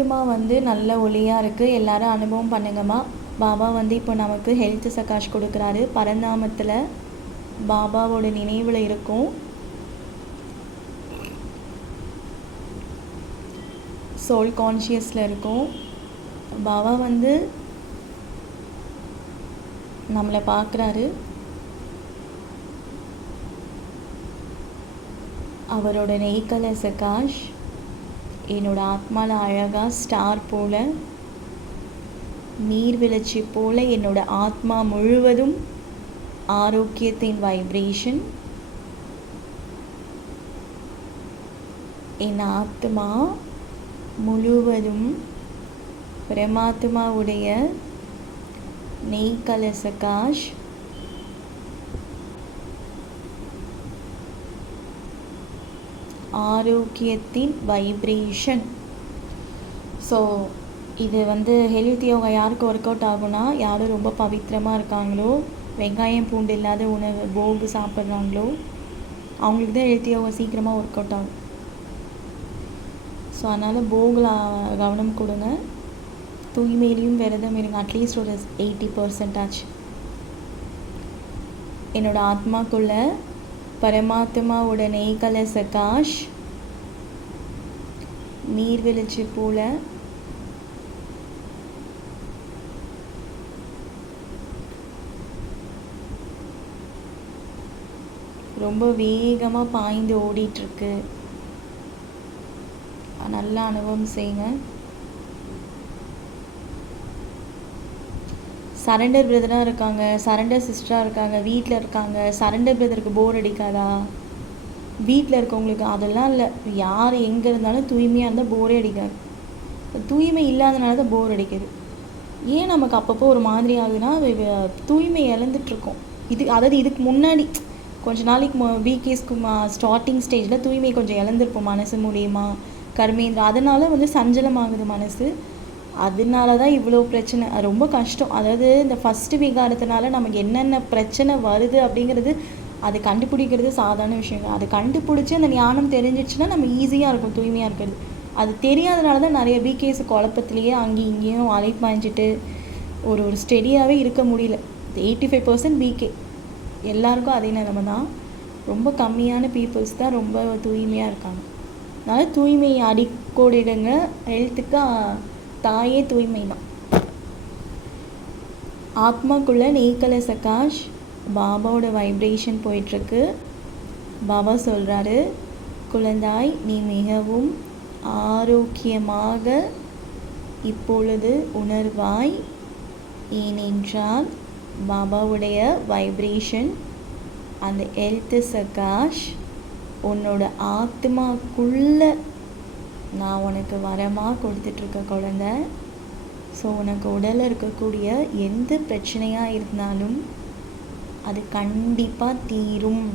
ஆத்மா வந்து நல்ல ஒளியாக இருக்குது எல்லாரும் அனுபவம் பண்ணுங்கம்மா. பாபா வந்து இப்போ நமக்கு ஹெல்த் சகாஷ் கொடுக்குறாரு. பரந்தாமத்தில் பாபாவோட நினைவில் இருக்கும். சோல் கான்ஷியஸில் இருக்கும். பாபா வந்து நம்மளை பார்க்குறாரு அவரோட நெய்கலை சகாஷ் என்னோட ஆத்மாவில் அழகாக ஸ்டார் போல நீர்வீழ்ச்சி போல என்னோட ஆத்மா முழுவதும் ஆரோக்கியத்தின் வைப்ரேஷன் என் ஆத்மா முழுவதும் பிரமாத்மாவுடைய நெய் கலச சகாஷ் ஆரோக்கியத்தின் வைப்ரேஷன் ஸோ இது வந்து ஹெல்த் யோகா யாருக்கு ஒர்க் அவுட் ஆகும்னா யாரும் ரொம்ப பவித்திரமாக இருக்காங்களோ வெங்காயம் பூண்டு இல்லாத உணவு போகு சாப்பிட்றாங்களோ அவங்களுக்கு தான் ஹெல்த் யோகா சீக்கிரமாக ஒர்க் அவுட் ஆகும். ஸோ அதனால் போகில் கவனம் கொடுங்க. தூய்மையிலையும் விரதம் இருங்க. அட்லீஸ்ட் ஒரு எயிட்டி பர்சன்ட் ஆச்சு. என்னோடய ஆத்மாக்குள்ளே பரமாத்மாவோட நெய்கல சகாஷ் நீர்வீழ்ச்சி போல. ரொம்ப வேகமாக பாய்ந்து ஓடிட்டுருக்கு நல்லா அனுபவம் செய்யுங்க சரண்டர் பிரதராக இருக்காங்க சரண்டர் சிஸ்டராக இருக்காங்க வீட்டில் இருக்காங்க சரண்டர் பிரதருக்கு போர் அடிக்காதா? வீட்டில் இருக்கவங்களுக்கு அதெல்லாம் இல்லை. யார் எங்கே இருந்தாலும் தூய்மையாக இருந்தால் போரே அடிக்காது. தூய்மை இல்லாதனால தான் போர் அடிக்குது. ஏன் நமக்கு அப்பப்போ ஒரு மாதிரி ஆகுதுன்னா தூய்மை இழந்துட்டுருக்கோம். இது அதாவது இதுக்கு முன்னாடி கொஞ்ச நாளைக்கு பிகேஸ்க்கு ஸ்டார்டிங் ஸ்டேஜில் தூய்மை கொஞ்சம் இழந்திருப்போம் மனசு மூலியமாக கர்மேந்திரா அதனால் வந்து சஞ்சலமாகுது மனசு. அதனால தான் இவ்வளோ பிரச்சனை. ரொம்ப கஷ்டம். அதாவது இந்த ஃபஸ்ட்டு விகாரத்தினால நமக்கு என்னென்ன பிரச்சனை வருது அப்படிங்கிறது அது கண்டுபிடிக்கிறது சாதாரண விஷயம் அது கண்டுபிடிச்சி அந்த ஞானம் தெரிஞ்சிச்சுன்னா நம்ம ஈஸியாக இருக்கும் தூய்மையாக இருக்கிறது. அது தெரியாதனால தான் நிறைய பிகேஸ் குழப்பத்திலேயே அங்கேயும் இங்கேயும் அலைப்பாய்ஞ்சிட்டு ஒரு ஒரு ஸ்டெடியாகவே இருக்க முடியல. எயிட்டி ஃபைவ் பர்சன்ட் பிகே எல்லாருக்கும் அதே நிலமை தான். ரொம்ப கம்மியான பீப்புள்ஸ் தான் ரொம்ப தூய்மையாக இருக்காங்க. அதனால் தூய்மையை அடிக்கோடிடுங்க. ஹெல்த்துக்கு தாயே தூய்மை தான் ஆத்மாக்குள்ளே நீக்கல சகாஷ் பாபாவோட வைப்ரேஷன் போயிட்டுருக்கு. பாபா சொல்கிறாரு குழந்தாய் நீ மிகவும் ஆரோக்கியமாக இப்பொழுது உணர்வாய். ஏனென்றால் பாபாவுடைய வைப்ரேஷன் அந்த ஹெல்த்து சகாஷ் உன்னோட ஆத்மாக்குள்ளே நான் உனக்கு வரமாக கொடுத்துட்ருக்க குழந்த. ஸோ உனக்கு உடலில் இருக்கக்கூடிய எந்த பிரச்சனையாக இருந்தாலும் அது கண்டிப்பாக தீரும்.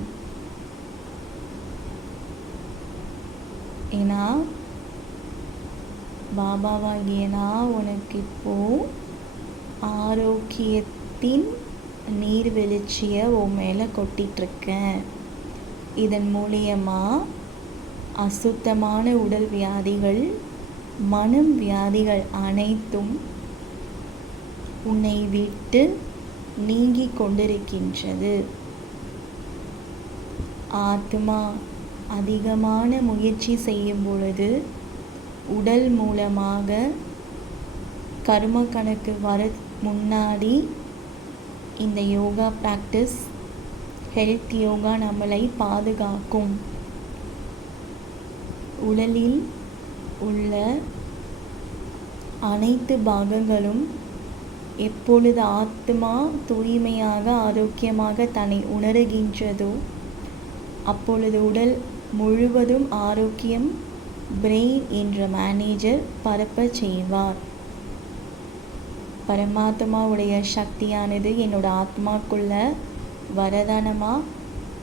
ஏன்னா பாபாவாகிய நான் உனக்கு இப்போ ஆரோக்கியத்தின் நீர் வெளிச்சியை உன் மேலே கொட்டிகிட்ருக்கேன் இதன் மூலியமாக அசுத்தமான உடல் வியாதிகள் மனம் வியாதிகள் அனைத்தும் உன்னை விட்டு நீங்கிக் கொண்டிருக்கின்றது. ஆத்மா அதிகமான முயற்சி செய்யும் பொழுது உடல் மூலமாக கர்ம கணக்கு வர முன்னாடி இந்த யோகா ப்ராக்டிஸ் ஹெல்த் யோகா நம்மளை பாதுகாக்கும். உடலில் உள்ள அனைத்து பாகங்களும் எப்பொழுது ஆத்மா தூய்மையாக ஆரோக்கியமாக தன்னை உணர்கின்றதோ அப்பொழுது உடல் முழுவதும் ஆரோக்கியம் பிரெயின் என்ற மேனேஜர் பரப்பச் செய்வார். பரமாத்மாவுடைய சக்தியானது என்னோட ஆத்மாக்குள்ள வரதானமாக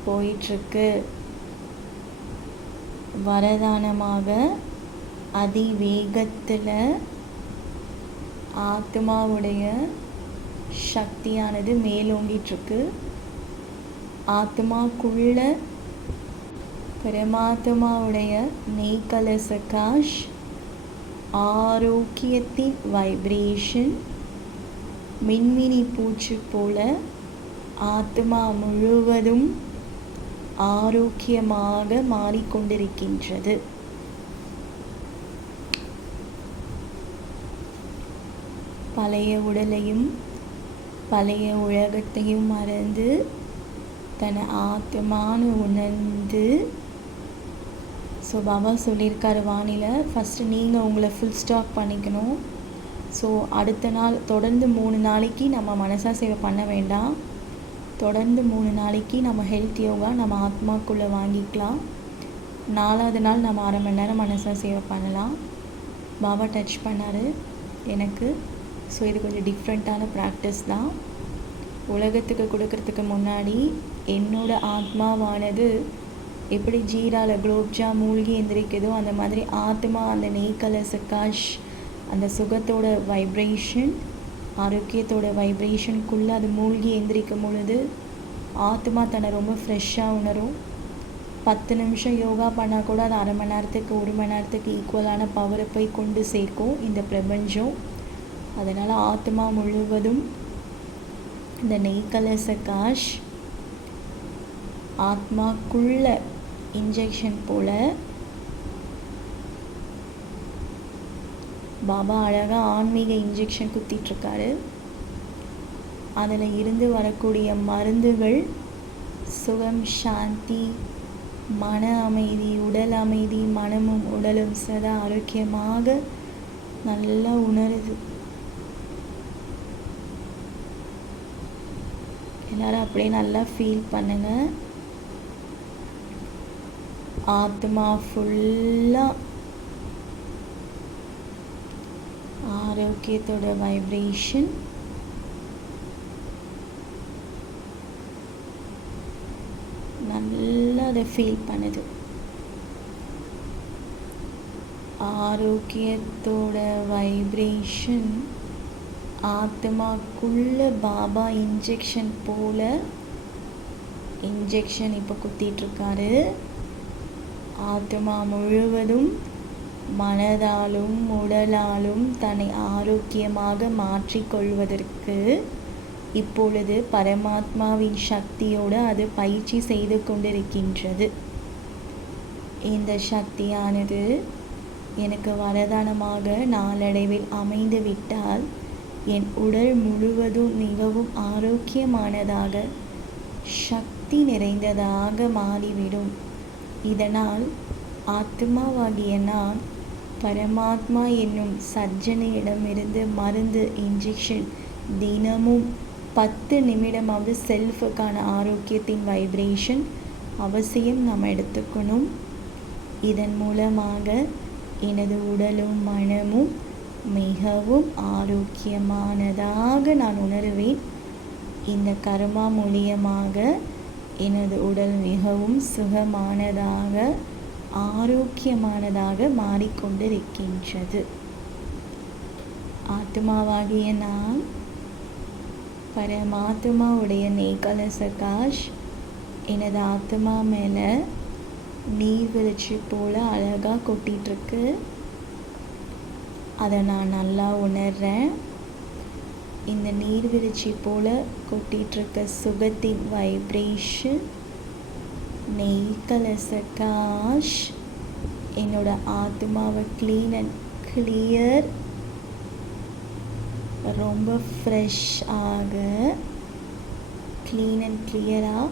போயிட்டுருக்கு. வரதானமாக அதிவேகத்தில் ஆத்மாவுடைய சக்தியானது மேலோங்கிட்டுருக்கு. ஆத்மாக்குள்ள பரமாத்மாவுடைய நெய்கல சகாஷ் ஆரோக்கியத்தின் வைப்ரேஷன் மின்மினி பூச்சி போல ஆத்மா முழுவதும் ஆரோக்கியமாக மாறிக்கொண்டிருக்கின்றது. பழைய உடலையும் பழைய உலகத்தையும் மறந்து தன் ஆத்மான உணர்ந்து ஸோ பாபா சொல்லியிருக்காரு வானிலை. ஃபஸ்ட்டு நீங்கள் உங்களை ஃபுல் ஸ்டாக் பண்ணிக்கணும். ஸோ அடுத்த நாள் தொடர்ந்து மூணு நாளைக்கு நம்ம மனசா சேவை பண்ண வேண்டாம். தொடர்ந்து மூணு நாளைக்கு நம்ம ஹெல்த் யோகா நம்ம ஆத்மாக்குள்ளே வாங்கிக்கலாம். நாலாவது நாள் நம்ம அரை மணி நேரம் மனசாக சேவை பண்ணலாம். பாபா டச் பண்ணார் எனக்கு. ஸோ இது கொஞ்சம் டிஃப்ரெண்ட்டான ப்ராக்டிஸ் தான். உலகத்துக்கு கொடுக்கறதுக்கு முன்னாடி என்னோட ஆத்மாவானது எப்படி ஜீரால குலோப்ஜா மூழ்கி எந்திரிக்குதோ அந்த மாதிரி ஆத்மா அந்த நெய்கல சக்காஷ் அந்த சுகத்தோட வைப்ரேஷன் ஆரோக்கியத்தோட வைப்ரேஷனுக்குள்ளே அது மூழ்கி எந்திரிக்கும் பொழுது ஆத்மா தன்னை ரொம்ப ஃப்ரெஷ்ஷாக உணரும். பத்து நிமிஷம் யோகா பண்ணால் கூட அது அரை மணி நேரத்துக்கு ஒரு மணி நேரத்துக்கு ஈக்குவலான பவரை போய் கொண்டு சேர்க்கும் இந்த பிரபஞ்சம். அதனால் ஆத்மா முழுவதும் இந்த நெய்கல சகாஷ் ஆத்மாக்குள்ள இன்ஜெக்ஷன் போல் பாபா அழகாக ஆன்மீக இன்ஜெக்ஷன் குத்திட்ருக்காரு அதில் இருந்து வரக்கூடிய மருந்துகள் சுகம் சாந்தி மன அமைதி உடல் அமைதி மனமும் உடலும் சதா ஆரோக்கியமாக நல்லா உணருது. எல்லாரும் அப்படியே நல்லா ஃபீல் பண்ணுங்க. ஆத்மா ஃபுல்லாக ஆரோக்கியத்தோட வைப்ரேஷன் நல்லா அதை ஃபீல் பண்ணுது. ஆரோக்கியத்தோட வைப்ரேஷன் ஆத்மாக்குள்ள பாபா இன்ஜெக்ஷன் போல இன்ஜெக்ஷன் இப்போ குத்திட்ருக்காரு ஆத்மா முழுவதும் மனதாலும் உடலாலும் தன்னை ஆரோக்கியமாக மாற்றிக்கொள்வதற்கு இப்பொழுது பரமாத்மாவின் சக்தியோடு அது பயிற்சி செய்து கொண்டிருக்கின்றது. இந்த சக்தியானது எனக்கு வரதானமாக நாளடைவில் அமைந்து விட்டால் என் உடல் முழுவதும் மிகவும் ஆரோக்கியமானதாக சக்தி நிறைந்ததாக மாறிவிடும். இதனால் ஆத்மாவாகிய நான் பரமாத்மா என்னும் சர்ஜனையிடமிருந்து மருந்து இன்ஜெக்ஷன் தினமும் பத்து நிமிடமாவது செல்ஃபுக்கான ஆரோக்கியத்தின் வைப்ரேஷன் அவசியம் நாம் எடுத்துக்கணும். இதன் மூலமாக எனது உடலும் மனமும் மிகவும் ஆரோக்கியமானதாக நான் உணருவேன். இந்த கர்மா மூலியமாக எனது உடல் மிகவும் சுகமானதாக ஆரோக்கியமானதாக மாறிக்கொண்டிருக்கின்றது. ஆத்மாவாகிய நான் பரமாத்மாவுடைய நேகல சகாஷ் எனது ஆத்மா மேலே நீர் வெளிச்சி போல் அழகாக கொட்டிகிட்ருக்கு அதை நான் நல்லா உணர்கிறேன் இந்த நீர்வீழ்ச்சி போல் கொட்டிகிட்ருக்க சுகத்தின் வைப்ரேஷன் நெய் கலசகாஷ் என்னோட ஆத்மாவை க்ளீன் அண்ட் கிளியர் ரொம்ப ஃப்ரெஷ் ஆக க்ளீன் அண்ட் கிளியராக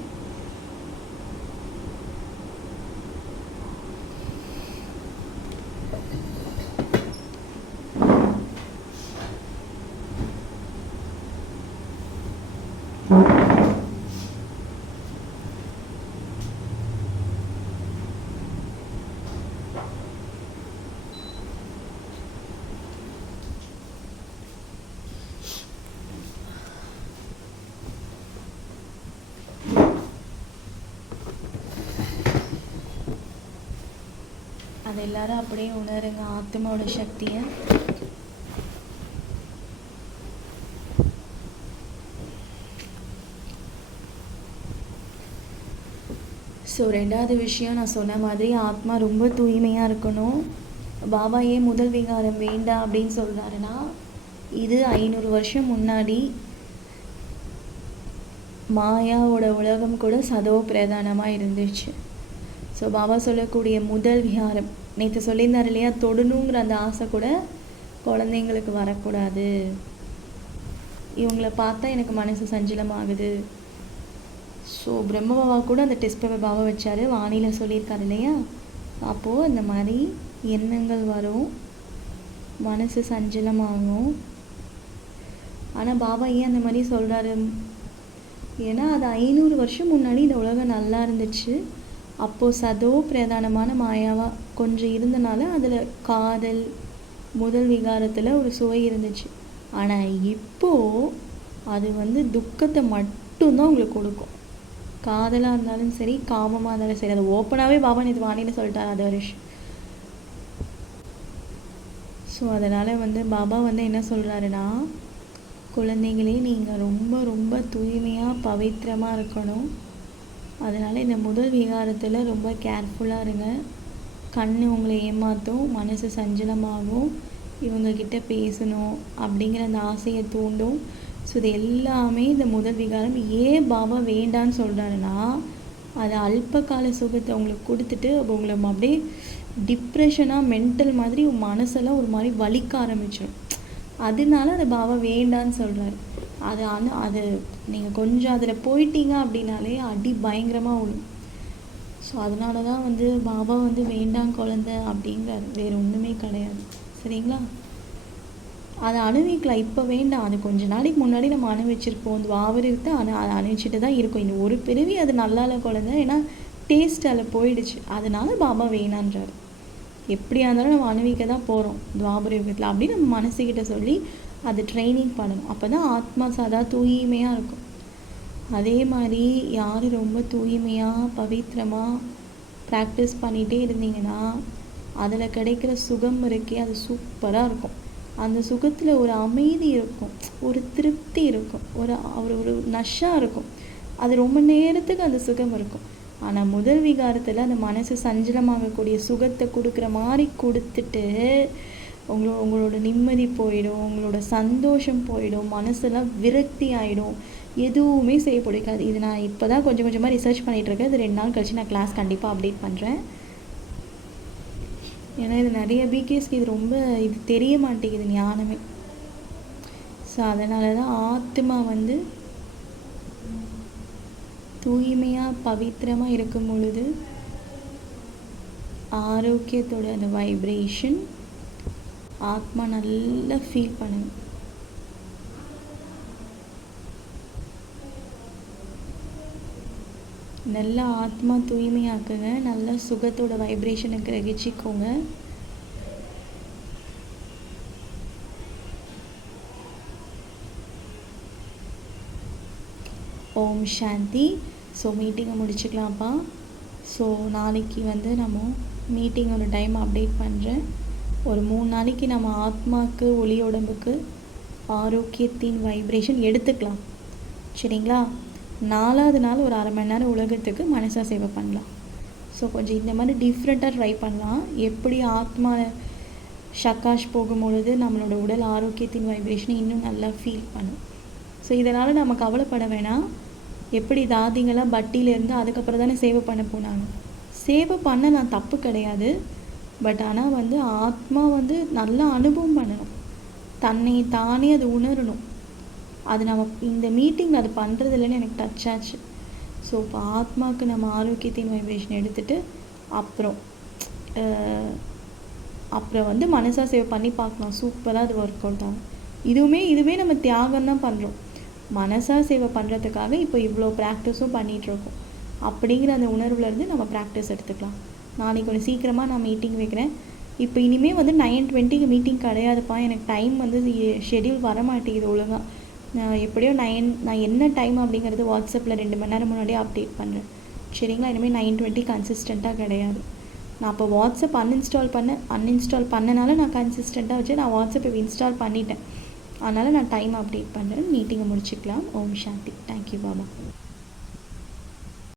அதை எல்லாரும் அப்படியே உணருங்க ஆத்மாவோட சக்தியை. ஸோ ரெண்டாவது விஷயம் நான் சொன்ன மாதிரி ஆத்மா ரொம்ப தூய்மையாக இருக்கணும். பாபா ஏன் முதல் விகாரம் வேண்டாம் அப்படின்னு சொல்கிறாருன்னா இது ஐநூறு வருஷம் முன்னாடி மாயாவோட உலகம் கூட சதவ பிரதானமாக இருந்துச்சு. ஸோ பாபா சொல்லக்கூடிய முதல் விகாரம் நேற்று சொல்லியிருந்தார் இல்லையா தொடணுங்கிற அந்த ஆசை கூட குழந்தைங்களுக்கு வரக்கூடாது. இவங்களை பார்த்தா எனக்கு மனசு சஞ்சலமாகுது. ஸோ பிரம்ம பாபா கூட அந்த டெஸ்ட் பேப்பர் பாபா வச்சாரு வானிலை சொல்லியிருக்காரு இல்லையா? அப்போது அந்த மாதிரி எண்ணங்கள் வரும் மனசு சஞ்சலமாகும். ஆனால் பாபா ஏன் அந்த மாதிரி சொல்கிறாரு ஏன்னா அது ஐநூறு வருஷம் முன்னாடி இந்த உலகம் நல்லா இருந்துச்சு. அப்போது சதோ பிரதானமான மாயாவாக கொஞ்சம் இருந்தனால அதில் காதல் முதல் விகாரத்தில் ஒரு சுவை இருந்துச்சு. ஆனால் இப்போது அது வந்து துக்கத்தை மட்டும்தான் உங்களுக்கு கொடுக்கும். காதலாக இருந்தாலும் சரி காமமாக இருந்தாலும் சரி அது ஓப்பனாகவே பாபா இது வாணின்னு சொல்லிட்டார் அது ஹரிஷ் ஸோ அதனால் வந்து பாபா வந்து என்ன சொல்கிறாருன்னா குழந்தைங்களே நீங்கள் ரொம்ப ரொம்ப தூய்மையாக பவித்திரமாக இருக்கணும். அதனால் இந்த முதல் விகாரத்தில் ரொம்ப கேர்ஃபுல்லாக இருங்க. கண் உங்களை ஏமாற்றும் மனசு சஞ்சலமாகும். இவங்கக்கிட்ட பேசணும் அப்படிங்கிற அந்த ஆசையை தூண்டும். ஸோ இது எல்லாமே இந்த முதல் விகாரம். ஏன் பாபா வேண்டான்னு சொல்கிறாருன்னா அது அல்ப கால சுகத்தை உங்களுக்கு கொடுத்துட்டு அப்போ உங்களை அப்படியே டிப்ரெஷனாக மென்டல் மாதிரி மனசெல்லாம் ஒரு மாதிரி வலிக்க ஆரம்பிச்சிடும் அதனால அது பாபா வேண்டான்னு சொல்கிறாரு அது ஆனால் அது நீங்கள் கொஞ்சம் அதில் போயிட்டீங்க அப்படின்னாலே அடி பயங்கரமாக விழும் ஸோ அதனால தான் வந்து பாபா வந்து வேண்டாம் குழந்த அப்படிங்கிறார். வேறு ஒன்றுமே கிடையாது. சரிங்களா? அதை அணுவிக்கலாம் இப்போ வேண்டாம். அது கொஞ்ச நாளைக்கு முன்னாடி நம்ம அணுவிச்சிருப்போம். வாவரித்து அணு அதை அணுவிச்சிட்டு தான் இருக்கும். இந்த ஒரு பிறவி அது நல்லா இல்லை குழந்தை. ஏன்னா டேஸ்ட் அதில் போயிடுச்சு. அதனால பாபா வேணான்றார். எப்படியா இருந்தாலும் நம்ம அணுவிக்க தான் போகிறோம் துவாபர யுகத்தில். அப்படின்னு நம்ம மனசுக்கிட்ட சொல்லி அதை ட்ரைனிங் பண்ணணும். அப்போ தான் ஆத்மா சாதா தூய்மையாக இருக்கும். அதே மாதிரி யார் ரொம்ப தூய்மையாக பவித்திரமாக ப்ராக்டிஸ் பண்ணிகிட்டே இருந்தீங்கன்னா அதில் கிடைக்கிற சுகம் இருக்கே அது சூப்பராக இருக்கும். அந்த சுகத்தில் ஒரு அமைதி இருக்கும் ஒரு திருப்தி இருக்கும் ஒரு ஒரு ஒரு நஷா இருக்கும். அது ரொம்ப நேரத்துக்கு அந்த சுகம் இருக்கும். ஆனால் முதல் விகாரத்தில் அந்த மனசு சஞ்சலமாகக்கூடிய சுகத்தை கொடுக்குற மாதிரி கொடுத்துட்டு உங்களோட உங்களோட நிம்மதி போயிடும் உங்களோட சந்தோஷம் போயிடும் மனசெல்லாம் விரக்தி ஆகிடும் எதுவுமே செய்ய பிடிக்காது. இது நான் இப்போ தான் கொஞ்சம் கொஞ்சமாக ரிசர்ச் பண்ணிகிட்ருக்கேன் இது ரெண்டு நாள் கழிச்சு நான் கிளாஸ் கண்டிப்பாக அப்டேட் பண்ணுறேன் ஏன்னா இது நிறைய பிகேஸ்க்கு இது ரொம்ப இது தெரிய மாட்டேங்குது ஞானமே. ஸோ அதனால தான் ஆத்மா வந்து தூய்மையாக பவித்திரமாக இருக்கும் பொழுது ஆரோக்கியத்தோட அந்த வைப்ரேஷன் ஆத்மா நல்லா ஃபீல் பண்ணுங்க நல்லா ஆத்மா தூய்மையாக்குங்க நல்லா சுகத்தோட வைப்ரேஷனை கிரகிச்சிக்கோங்க. ஓம் சாந்தி. ஸோ மீட்டிங்கை முடிச்சுக்கலாம்ப்பா. ஸோ நாளைக்கு வந்து நம்ம மீட்டிங் ஒரு டைம் அப்டேட் பண்ணுறேன் ஒரு மூணு நாளைக்கு நம்ம ஆத்மாவுக்கு ஒளி உடம்புக்கு ஆரோக்கியத்தின் வைப்ரேஷன் எடுத்துக்கலாம். சரிங்களா? நாலாவது நாள் ஒரு அரை மணி நேரம் உலகத்துக்கு மனசாக சேவை பண்ணலாம். ஸோ கொஞ்சம் இந்த மாதிரி டிஃப்ரெண்ட்டாக ட்ரை பண்ணலாம். எப்படி ஆத்மா ஷக்காஷ் போகும்பொழுது நம்மளோட உடல் ஆரோக்கியத்தின் வைப்ரேஷனை இன்னும் நல்லா ஃபீல் பண்ணும். ஸோ இதனால் நம்ம கவலைப்பட வேணாம். எப்படி தாதிங்கெல்லாம் பட்டியிலேருந்து அதுக்கப்புறம் தானே சேவை பண்ண போனாங்க. சேவை பண்ண நான் தப்பு கிடையாது. பட் ஆனால் வந்து ஆத்மா வந்து நல்லா அனுபவம் பண்ணணும். தன்னை தானே அது உணரணும். அது நம்ம இந்த மீட்டிங் அது பண்ணுறது இல்லைன்னு எனக்கு டச் ஆச்சு. ஸோ இப்போ ஆத்மாவுக்கு நம்ம ஆரோக்கியத்தின் வைப்ரேஷன் எடுத்துகிட்டு அப்புறம் அப்புறம் வந்து மனசா சேவை பண்ணி பார்க்கலாம். சூப்பராக அது ஒர்க் அவுட் ஆகும். இதுவுமே இதுவே நம்ம தியாகம் தான் பண்ணுறோம் மனசா சேவை பண்ணுறதுக்காக இப்போ இவ்வளோ ப்ராக்டிஸும் பண்ணிகிட்ருக்கோம் அப்படிங்கிற அந்த உணர்வுலேருந்து நம்ம ப்ராக்டிஸ் எடுத்துக்கலாம். நாளைக்கு கொஞ்சம் சீக்கிரமாக நான் மீட்டிங் வைக்கிறேன். இப்போ இனிமேல் வந்து நைன் டுவெண்ட்டிக்கு மீட்டிங் கிடையாதுப்பா. எனக்கு டைம் வந்து ஷெடியூல் வர மாட்டேங்குது ஒழுங்காக நான் எப்படியோ நைன் நான் என்ன டைம் அப்படிங்கிறது வாட்ஸ்அப்பில் ரெண்டு மணி நேரம் முன்னாடியே அப்டேட் பண்ணுறேன் சரிங்களா? இனிமேல் நைன் டுவெண்ட்டி கன்சிஸ்டண்ட்டாக கிடையாது. நான் இப்போ வாட்ஸ்அப் அன்இன்ஸ்டால் பண்ண அன்இன்ஸ்டால் பண்ணனால நான் கன்சிஸ்டண்ட்டாக வச்சு நான் வாட்ஸ்அப் இப்போ இன்ஸ்டால் பண்ணிட்டேன். அதனால் நான் டைம் அப்டேட் பண்ணுறேன் மீட்டிங்கை முடிச்சுக்கலாம். ஓம் சாந்தி. Thank you Baba.